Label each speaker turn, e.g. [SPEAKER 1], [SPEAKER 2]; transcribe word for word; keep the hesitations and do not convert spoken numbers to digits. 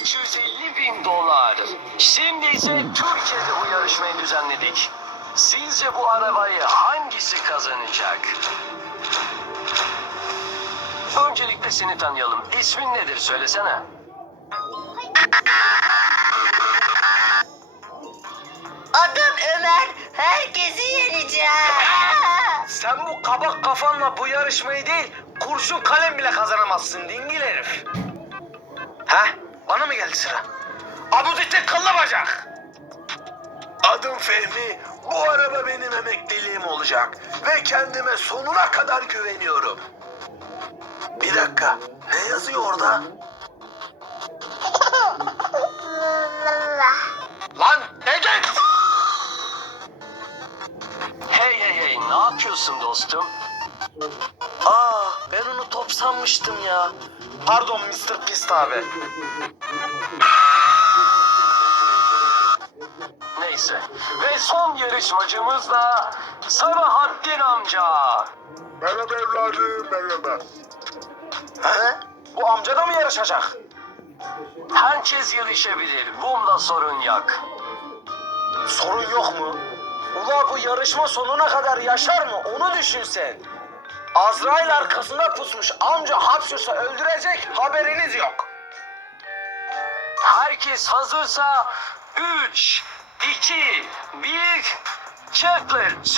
[SPEAKER 1] iki yüz elli bin dolar. Şimdi ise Türkiye'de bu yarışmayı düzenledik. Sizce bu arabayı hangisi kazanacak? Öncelikle seni tanıyalım. İsmin nedir söylesene.
[SPEAKER 2] Adım Ömer. Herkesi yeneceğim.
[SPEAKER 3] Sen bu kabak kafanla bu yarışmayı değil, kurşun kalem bile kazanamazsın dingil herif. Ha? Bana mı geldi sıra? Abuzettin kıllı bacak.
[SPEAKER 4] Adım Fehmi. Bu araba benim emekliliğim olacak. Ve kendime sonuna kadar güveniyorum. Bir dakika. Ne yazıyor orada?
[SPEAKER 3] Lan Ege!
[SPEAKER 1] Hey hey hey, ne yapıyorsun dostum?
[SPEAKER 3] Aa, ben onu top sanmıştım ya. Pardon mister Pist abi.
[SPEAKER 1] Neyse. Ve son yarışmacımız da Sabahattin amca.
[SPEAKER 4] Merhaba evladım, merhaba.
[SPEAKER 3] He? Bu amca da mı yarışacak?
[SPEAKER 1] Herkes yarışabilir. Bunda sorun yok.
[SPEAKER 3] Sorun yok mu? Ula bu yarışma sonuna kadar yaşar mı? Onu düşün sen. Azrail arkasında pusmuş. Amca hapşırsa öldürecek, haberiniz yok.
[SPEAKER 1] Herkes hazırsa üç, iki, bir, çaklı.